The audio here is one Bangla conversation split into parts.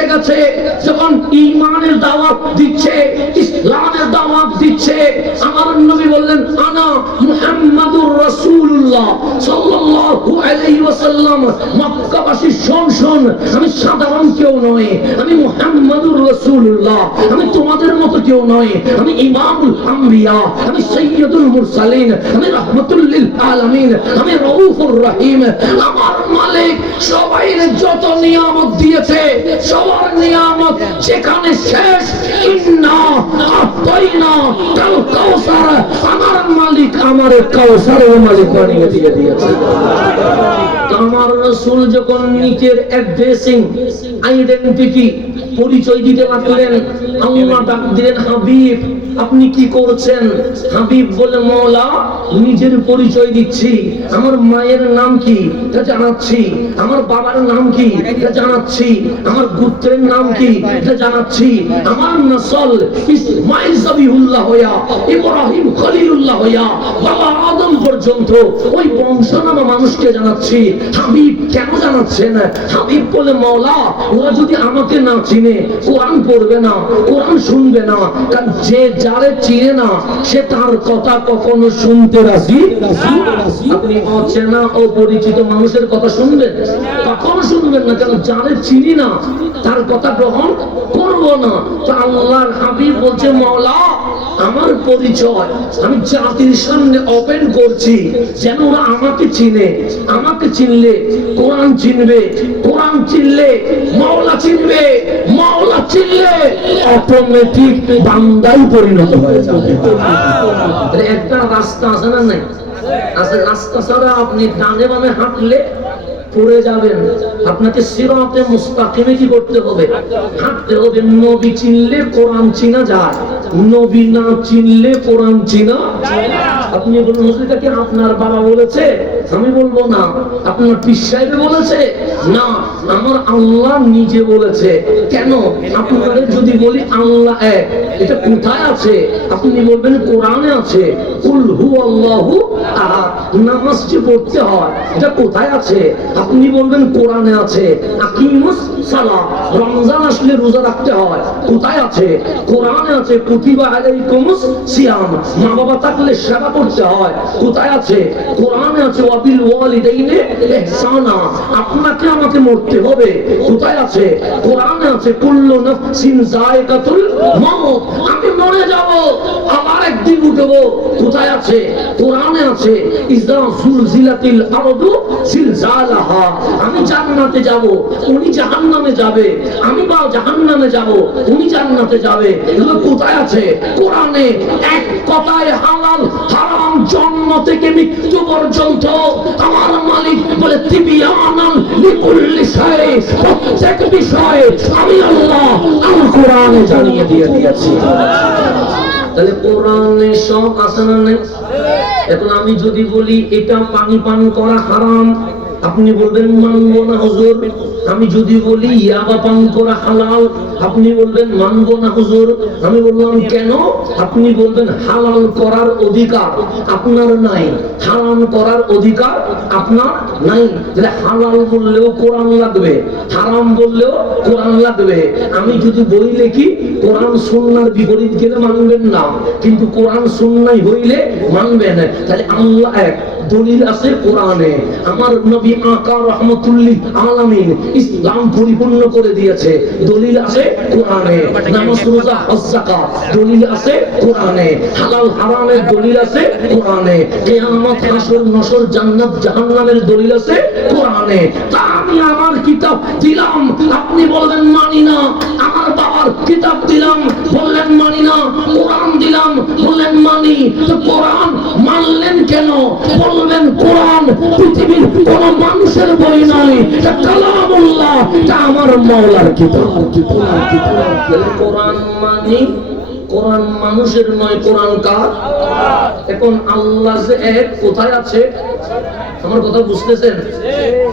এসে গেছে, যখন ইমানের দাওয়াত দিচ্ছে, ইসলামের দাওয়াত দিচ্ছে, আমার নবী বললেন, আনা মুহাম্মাদুর রাসূলুল্লাহ সাল্লাল্লাহু আলাইহি ওয়াসাল্লাম। মক্কাবাসী, শোন শোন, আমি সাধারণ কেউ নয় আমি মুহাম্মাদুর রাসূলুল্লাহ। আমি তোমাদের মতো কেউ নয় আমি ইমামুল আম্বিয়া, আমি সৈয়দুল মুরসালিন, আমি রাহমাতুল লিল আলামিন, আমি রউফুর রহিম। আমার মালিক সবাইর যত নিয়ামত দিয়েছে সবার নিয়ামত যেখানে শেষ, ইন্না আতাইনা কাল কাউসার। আমার মালিক আমার কাউসারের মালিক বানিয়ে দিয়ে দিয়েছে। আমার রসুল যখন নিজের অ্যাড্রেসিং আইডেন্টিটি পরিচয় দিতে লাগলেন আল্লাহ ডাক দিলেন, হাবিব, আপনি কি করছেন? হাবিব বলে মৌলা নিজের পরিচয় দিচ্ছি। আমার মায়ের নাম কি? এটা জানাচ্ছি। আমার বাবার নাম কি? এটা জানাচ্ছি। আমার গোত্রের নাম কি? এটা জানাচ্ছি। আমার নসল ইসমাইল সাবিহুল্লাহ হইয়া, ইব্রাহিম খলিলুল্লাহ হইয়া, বাবা আদম পর্যন্ত ওই বংশনামা মানুষকে জানাচ্ছি। হাবিব কেন জানাচ্ছেন? হাবিব বলে মৌলা ওরা যদি আমাকে না চিনে কোরআন পড়বে না, কোরআন শুনবে না, কারণ যে যারে চিনে না, সে তার কথা কখনো শুনতে রাজি আপনি অচেনা ও পরিচিত মানুষের কথা শুনবেন? কখনো শুনবেন না, কারণ যারে চিনি না, তার কথা গ্রহণ করব না। তো আল্লাহর হাবিব বলছে, মাওলা, আমার পরিচয় আমি জাতির সামনে ওপেন করছি, যেন ওরা আমাকে চিনে, আমাকে চিনলে কোরআন চিনবে, কোরআন চিনলে মাওলা চিনবে চিনলে অটোমেটিক বান্দাই পরিণত হয়ে যাবে। একটা রাস্তা আছে না নাই? আছে রাস্তা ছাড়া আপনি ডানে বামে হাঁটলে পড়ে যাবেন। আপনাকে সিরাতে মুস্তাকিমে কি করতে হবে? হাঁটতে হবে। নবী চিনলে কোরআন চিনা যায়, নবী না চিনলে কোরআন চিনা আপনি বলুন, হুজুরটা কি আপনার বাবা বলেছে? আমি বলব, না। আপনার পীর সাহেব বলেছে? না। আমার আল্লাহ নিজে বলেছে। কেন? আপনাদের যদি বলি আল্লাহ এক, এটা কোথায় আছে? আপনি বলবেন কোরআনে আছে। কুল হু আল্লাহু আহাদ। নামাজ যে পড়তে হয়, এটা কোথায় আছে? আপনি বলবেন কোরআনে আছে। আকিমুস সালাহ রমজান আসলে রোজা রাখতে হয়, কোথায় আছে? কোরআনে আছে, কুতিবা আলাইকুমুস সিয়াম। মা বাবা থাকলে সেবা করতে হয়? কোথায় আছে? কোরআনে আছে ওয়াবিল ওয়ালিদাইনে ইহসানা। আপনাকে আমাকে মরতে হবে। কোথায় আছে? কোরআনে আছে, কুল্লু নাফসিন যায়কাতুল মাউত। আমি মরে যাব। আবার একদিন উঠবো। কোথায় আছে? কোরআনে আছে আমি জান্নাতে যাব, উনি জাহান্নামে যাবে। আমি বা জাহান্নামে যাব, উনি জান্নাতে যাবে। এগুলো কোথায় আছে? কোরআনে এক কথায় হালাল, হারাম, জন্ম থেকে মৃত্যু পর্যন্ত আমার মালিক বলে, তিবিয়ানান লিকুল্লি শাই প্রত্যেক বিষয়ে আমি আল্লাহ আল কোরআনে জানিয়ে দিয়ে দিয়েছি। তাহলে কোরআনে সব আছে না নেই? এখন আমি যদি বলি, এটা পানি পান করা হারাম। আপনি বলবেন, মানবো না, হুজুর। আমি যদি বলি, ইয়াবা পান করা হালাল। আপনি বলবেন, মানবো না হুজুর? আমি বললাম, কেন? আপনি বলবেন, হালাল করার অধিকার আপনার নাই। হারাম করার অধিকার আপনার নাই। হালাল বললেও কোরআন লাগবে, হারাম বললেও কোরআন লাগবে। আমি যদি বই লিখি, কোরআন সুন্নার বিপরীত গেলে মানবেন না, কিন্তু কোরআন সুন্নাই হইলে মানবেন। তাহলে আল্লাহ এক দলিল আছে কোরআনে। আমার নবী আকা রহমতুল্লিহ আলামিন ইসলাম পরিপূর্ণ করে দিয়েছে। দলিল আছে কোরআনে। নামাজ, রোজা হজ যাকাত দলিল আছে কোরআনে। হালাল, হারামের দলিল আছে কোরআনে। কিয়ামত জান্নাত, জাহান্নামের দলিল আছে কোরআনে। তা আমি আমার কিতাব দিলাম। আপনি বলবেন মানি না। আমার বাবার কিতাব দিলাম। বললেন, মানি না। কোরআন দিলাম। বললেন, মানি। তো কোরআন মানলেন কেন? বলবেন কোরআন পৃথিবীর কোন মানুষের বই নয় কালামুল্লাহ। এটা আমার মাওলার কিতাব। কোরআন মানি মানুষের নয়, কোরআন কার? এখন আল্লাহ যে এক, কোথায় আছে? আমার কথা বুঝতেছেন?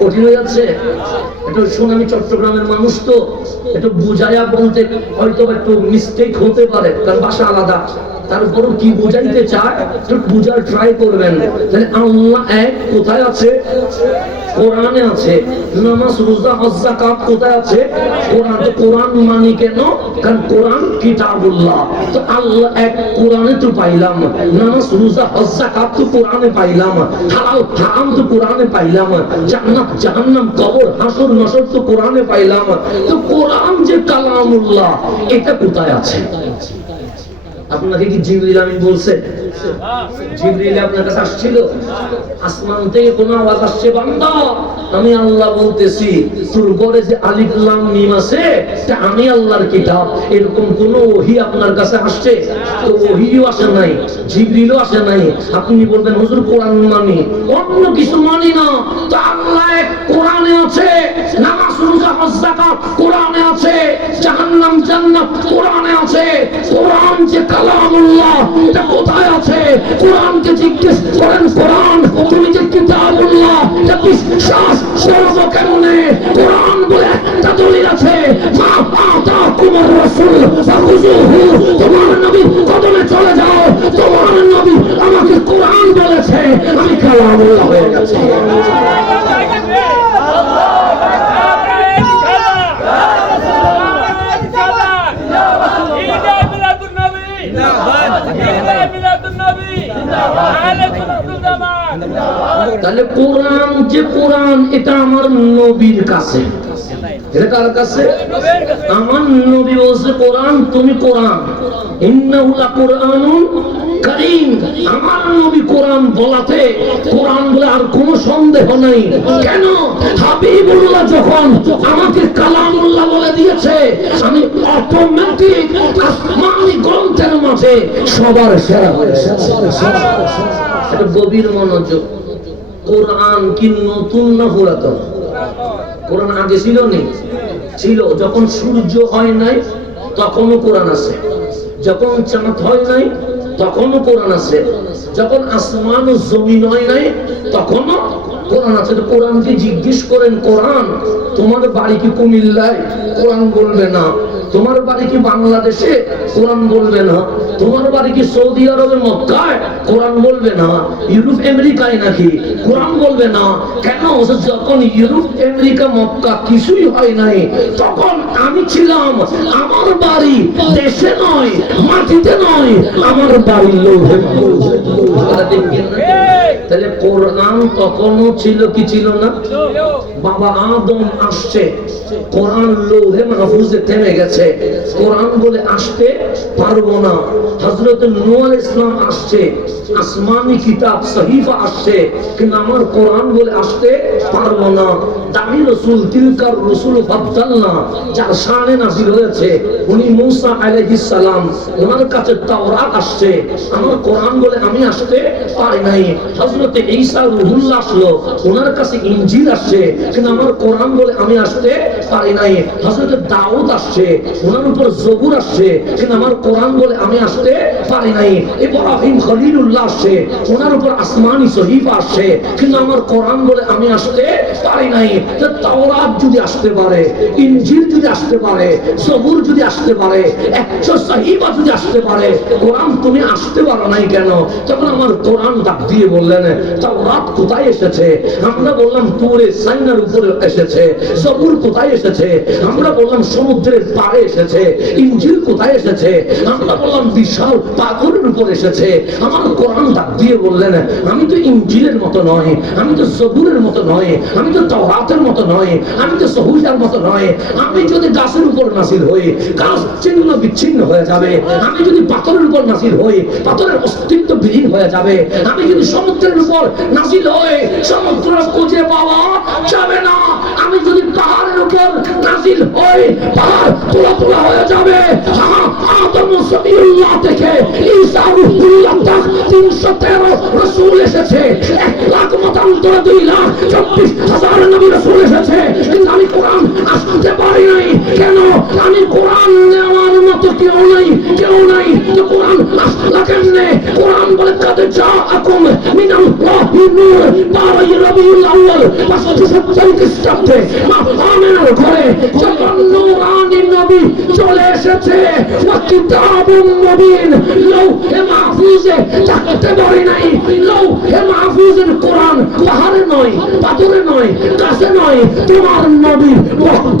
কঠিন হয়ে যাচ্ছে? এটা শুন, আমি চট্টগ্রামের মানুষ তো। এটা বুঝাইয়া বলতে হয়তো একটু মিস্টেক হতে পারে, কারণ ভাষা আলাদা। তারপরও কি বোঝাইতে চায়? বুঝার ট্রাই করবেন। তাহলে আল্লাহ এক কোথায় আছে? কোরআনে আছে। নামাজ, রোজা কোথায় আছে? কোরআন, তো কোরআন মানি কেন? কারণ কোরআন কিতাবুল্লাহ। তো আল্লাহ এক কোরআনে তো পাইলাম। নামাজ, রোজা তো কোরআনে পাইলাম। হালাল হারাম তো কোরআনে পাইলাম। জান্নাত, জাহান্নাম, কবর, হাসর, নসর তো কোরআনে পাইলাম। তো কোরআন যে কালামুল্লাহ, এটা কোথায় আছে? আপনাকে কি জিবরিল আমিন বলছে জিবরিল আপনার কাছে আসছিল? আসমান থেকে কোন আওয়াজ আসছে, বান্দা? আমি আল্লাহ বলতেছি, তোর ঘরে যে আলিফ লাম মিম আছে, এটা আমি আল্লাহর কিতাব। এরকম কোন ওহী আপনার কাছে আসছে? তো ওহিও আসে নাই, জিবরিলও আসে নাই। আপনি বলবেন, হুজুর, কোরআন মানি। অন্য কিছু মানি না। তো আল্লাহ কোরআনে আছে, নামাজ, রোজা, হজ, যাকাত কোরআনে আছে, জাহান্নাম, জান্নাত কোরআনে আছে। কোরআন যে কালামুল্লাহ, এটা কোথায় আছে? কোরআনকে জিজ্ঞেস করেন, কোরআন, তুমি যে কিতাবুল্লাহ এটা বিশ্বাস করব কেমনে? কোরআন বলে একটা দলিল আছে, মা আতা তোমার নবী কদমে চলে যাও, তোমার নবী আমাকে কোরআন বলেছে, আমি কালামুল্লাহ হয়ে গেছি। তাহলে কোরআন যে কোরআন, এটা আমার নবীর কাছে। এটা কার কাছে? আমার নবী বলছে, কোরআন, তুমি কোরআন। ইন্নাহুলা কোরআনুন কারীম। আমার নবী কোরআন বলাতে, কোরআন বলে আর সন্দেহ নাই। কেন? হাবিবুল্লাহ যখন আমাকে কালামুল্লাহ বলে দিয়েছে, আমি অটোমেটিক আসমানি গ্রন্থের মাঝে সবার সেরা হয়েছে গভীর মনোযোগ। কোরআন কি নতুন না পুরাতন? কোরআন আগে ছিল নেই ছিল। যখন সূর্য হয় নাই, তখনও কোরআন আছে। যখন চাঁদ হয় নাই, তখনও কোরআন আছে। যখন আসমান ও জমিন হয় নাই, তখনও কোরআন আছে। কোরআনকে জিজ্ঞেস করেন, কোরআন, তোমার বাড়ি কি কুমিল্লায়? কোরআন বলবে না। তোমার বাড়ি কি বাংলাদেশে? কোরআন বলবে না। তোমার বাড়ি কি সৌদি আরবে মক্কায়? কোরআন বলবে না, ইউরোপ, আমেরিকায় নাকি? কোরআন বলবে না। কেন যখন ইউরোপ, আমেরিকা, মক্কা কিছুই হয় নাই, তখন আমি ছিলাম আমার বাড়ি দেশে নয়, মাটিতে নয়, আমার বাড়ি লোহে কথা তাহলে কোরআন তখনও ছিল কি ছিল না? বাবা আদম আসছে। কোরআন লোহে মাহফুজে থেমে গেছে। কোরআন বলে আসতে পারব না। নূহ আলাইহিস ইসলাম আসছে। আসমানি কিতাব সহিফা আসছে। কিন্তু আমার কোরআন বলে আসতে পারব না। দামি রসুল, তিলকার রসুল ফাদ্দালনা যার শানে নাজিল হয়েছে, উনি মূসা আলাইহিস সালাম, ওনার কাছে তাওরাত আসছে। আমার কোরআন বলে আমি আসতে পারি নাই। হযরত ঈসা রুহুল্লাহ আসলো, ওনার কাছে ইনজিল আসছে। কিন্তু আমার কোরআন বলে আমি আসতে নাই হযরত দাউদ আসছে, ওনার উপর জবুর আসছে কিন্তু আমার কোরআন বলে আমি আসতে পারি নাই ইব্রাহিম খলিলুল্লাহ আসছে, ওনার উপর আসমানি আসছে, কিন্তু আমার কোরআন বলে আমি আসতে পারি নাই তাওরাত যদি আসতে পারে, ইনজিল যদি আসতে পারে, জবুর যদি আসতে পারে, একশো সহিফা যদি আসতে পারে, কোরআন তুমি আসতে পারো নাই কেন? তখন আমার কোরআন ডাক দিয়ে বললেন, তাওরাত কোথায় এসেছে? আমরা বললাম তুরে সাইনার উপরে এসেছে, জবুর কোথায় এসেছে, আমরা বললাম সমুদ্রের পাড়ে এসেছে ইনজিল কোথায় এসেছে? আমরা বললাম বিশাল পাথরের উপর এসেছে। আমার কোরআন ডাক দিয়ে বললেন, আমি তো ইনজিলের মতো নয়, আমি তো জবুরের মতো নয়, আমি তো তাওরাতের মতো নয়, আমি তো সহুজার মতো নয়, আমি যদি গাছের উপর নাসিল হই, গাছ ছিন্ন বিচ্ছিন্ন হয়ে যাবে। আমি যদি পাথরের উপর নাসিল হই, পাথরের অস্তিত্ব বিলীন হয়ে যাবে। আমি যদি সমুদ্রের উপর নাসিল হই সমুদ্র খুঁজে পাওয়া যাবে না। আমি যদি পাহাড়ের উপর নাসিল হই পাহাড় তোলা তোলা হয়ে যাবে। হ্যাঁ, আদম সবিউল্লাহ থেকে ঈসা রুহুল্লাহ তক তিনশো তেরো রসুল এসেছে। এক লাখ মতান্তরে দুই লাখ চব্বিশ হাজার নবী রসুল এসেছে। কিন্তু আমি কোরআন আসতে পারি নাই। কেন? আমি কোরআন নেওয়ার মতো কেউ নাই কেউ নাই তো কোরআন আসলা কেমনে? কোরআন বলে কাদের যা আকুম মিনাল মিনাল্লাহি নূর। বারোই রবিউল আউয়াল পাঁচশো সত্তর খ্রিস্টাব্দে মা যখন নূরানি নবী চলে এসেছে কিতাবুন নবীন লৌহে মাহফুজে থাকতে পারি নাই। লৌহে মাহফুজের কোরআন পাহাড়ে নয়, পাথরে নয় কাছে নয়, তোমার নবীর বক্ত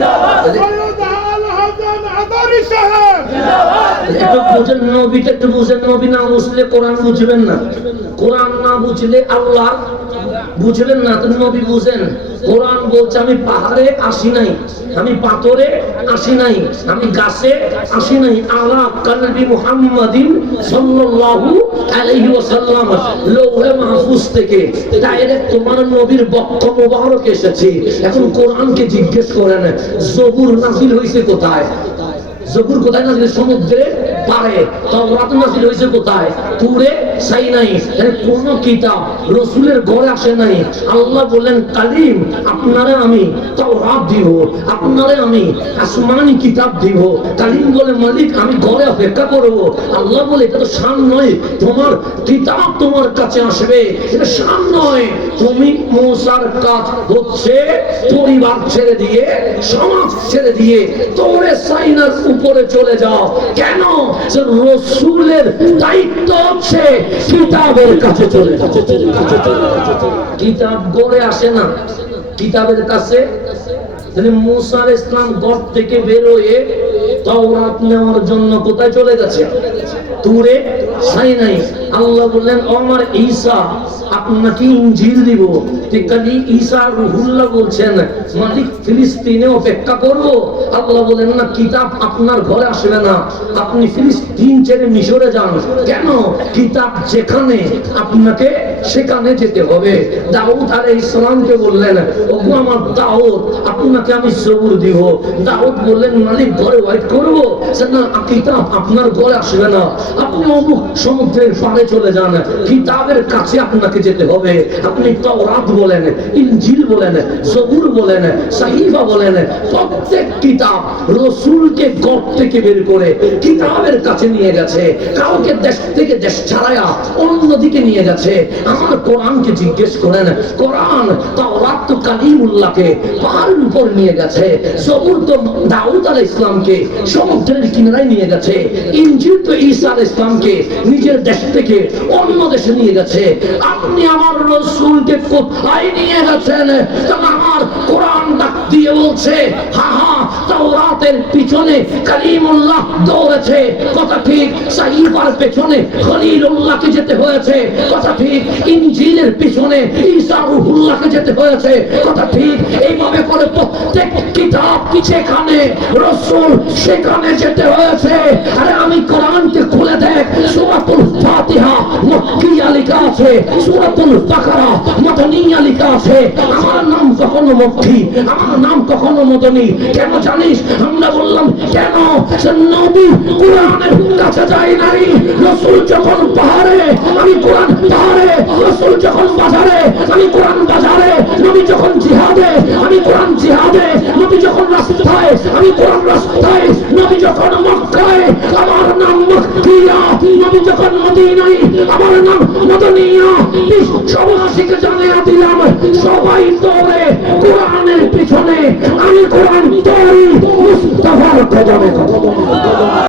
নবী সৈয়দ আল হাসান আদারি সাহেব কোরআন আল্লাহ আমি পাহাড়ে আসি নাই, আমি পাথরে আসি নাই, আমি গাছে আসি নাই। আলা কালবি লৌহে মাহফুজ থেকে ডাইরেক্ট তোমার নবীর এসেছে। এখন কোরআনকে জিজ্ঞেস করেন জবুর কোথায়? জবুর কোথায় নাজিল সমুদ্রে পারে। তাওরাত নাজিল হয়েছে কোথায়? তুরে সাই নাই। এর কোন কিতাব রসুলের ঘরে আসে নাই। আল্লাহ বললেন, কালিম, আপনারে আমি তাওরাত দিব, আপনারে আমি আসমানি কিতাব দিব। কালিম বলে, মালিক, আমি ঘরে অপেক্ষা করব। আল্লাহ বলে, এটা তো শান নয়, তোমার কিতাব তোমার কাছে আসবে। এটা শান নয়। তুমি মৌসার কাজ হচ্ছে পরিবার ছেড়ে দিয়ে, সমাজ ছেড়ে দিয়ে, তোরে সাইনার উপরে চলে যাও। কেন? যে রসুলের দায়িত্ব হচ্ছে কিতাবের কাছে চলে কিতাব গড়ে আসে না। কিতাবের কাছে মুসার ইসলাম গড় থেকে বেরোয়ে তাওরাত নেওয়ার জন্য কোথায় চলে গেছে? তুরে নাই। আল্লাহ বললেন আমার ঈসা, আপনাকে ইঞ্জিল দিব। কাজে ঈসা রুহুল্লাহ বলছেন ফিলিস্তিনে অপেক্ষা করব। আল্লাহ বলেন না, কিতাব আপনার ঘরে আসবে না। আপনি ফিলিস্তিন ছেড়ে মিশরে যান। কেন? কিতাব যেখানে, আপনাকে সেখানে যেতে হবে। দাউদ আলাইহিস ইসলামকে বললেন, ওগো আমার দাউদ, আপনাকে আমি সবুর দিব। দাউদ বললেন, মালিক, ঘরে ওয়াইট করব। কিতাব আপনার ঘরে আসবে না। আপনি অমুক সমুদ্রের চলে যান। কিতাবের কাছে আপনাকে যেতে হবে। আপনি তাওরাত বলেন বলেন বলেন, সাহিফা বলেন। প্রত্যেক কিতাব রসুলকে থেকে বের করে কিতাবের কাছে নিয়ে গেছে। কাউকে দেশ থেকে দেশ অন্যদিকে নিয়ে গেছে। আমার কোরআনকে জিজ্ঞেস করেন, কোরআন তাওরাত তো কালিমুল্লাহকে পাহাড়ের উপর নিয়ে গেছে জবুর তো দাউদ আলাইহিস ইসলামকে সমুদ্রের কিনারায় নিয়ে গেছে ইনজিল তো ঈসা আলাইহিস ইসলামকে নিজের দেশ থেকে অন্য দেশে নিয়ে গেছে। আপনি আমার রসুলকে কোথায় নিয়ে গেছেন? তখন আমার কোরআন ডাক দিয়ে বলছে হা হা তাওরাতের পিছনে কালিমুল্লাহ দৌড়েছে। কথা ঠিক সাহিফার পেছনে খলিলুল্লাহকে যেতে হয়েছে। কথা ঠিক ইনজিলের পিছনে ঈসা রুহুল্লাহকে যেতে হয়েছে। কথা ঠিক এইভাবে করে প্রত্যেক কিতাব যেখানে রসুল সেখানে যেতে হয়েছে। আরে আমি কোরআনকে খুলে দেখ সুরাতুল ফাতিহা মক্কিয়া লেখা আছে, সুরাতুল ফাকারা মদনিয়া লেখা আছে। আমার নাম কখনো মক্কি আমার নাম কখনো মদনি। কেন জানিস? আমরা বললাম, কেন? সে নবী কোরআনের কাছে যায় নাই। রসুল যখন পাহাড়ে, আমি সবাই দৌড়ে কোরআনের পিছনে। আমি কোরআন দৌড়ি মুস্তফার কদমে কদম